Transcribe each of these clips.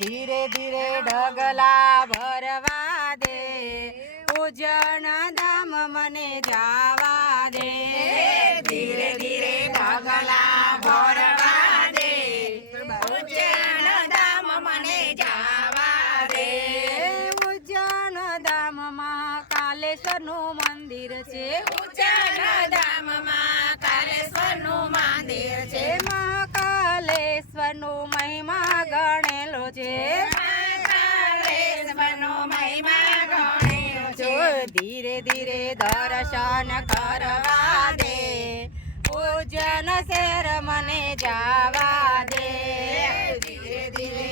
ધીરે ધીરે ઢગલા ભરવા દે. ઉજણ ધામ મને જાવા દે. ધીરે ધીરે ઢગલા ભરવા દે. ઉજણ ધામ મને જાવા દે. ઉજણ ધામમાં કાલેશ્વરનું મંદિર છે. ઉજણ ધામમાં કાલેશ્વરનું મંદિર છે. ધીરે દર્શન કરવા દે. પૂજન શેર મને જવા દે. ધીરે ધીરે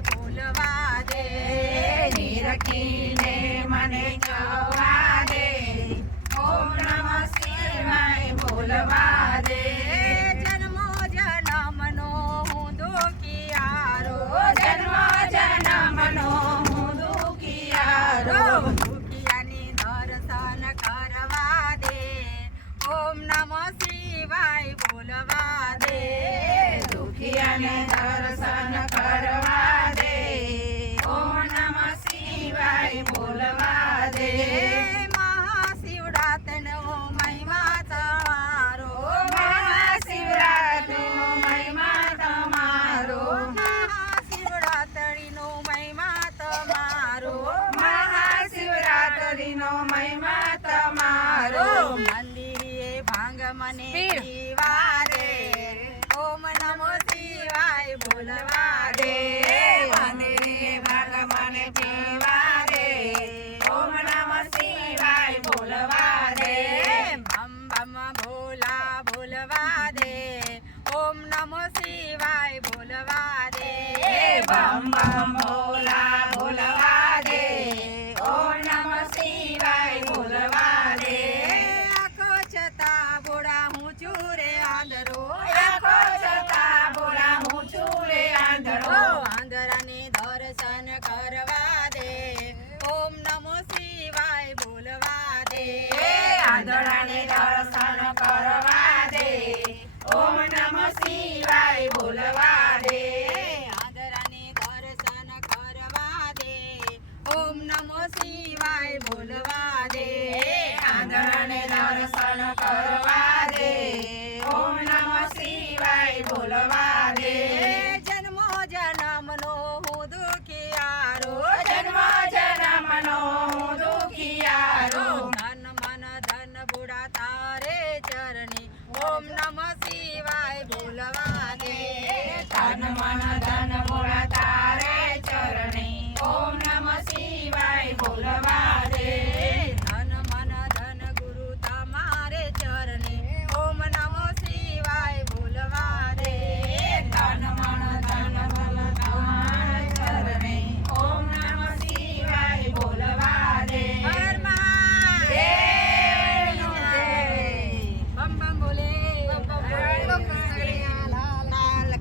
બોલવા દે, નિરખીને મને જોવા દે. ઓમ નમઃ શિવાય બોલવા દે. જન્મો જન્મનો હું દુખિયારો જન્મ જન્મનો હું દુખિયારો દુખિયાની દર્શન કરવા દે. ઓમ પીર. પીવા દે ઓમ નમો શિવાય બોલવા દે દર્શન કરવા બુડા તારે ચરણી. ઓમ નમઃ શિવાય ભૂલવા દે. તન મન ધન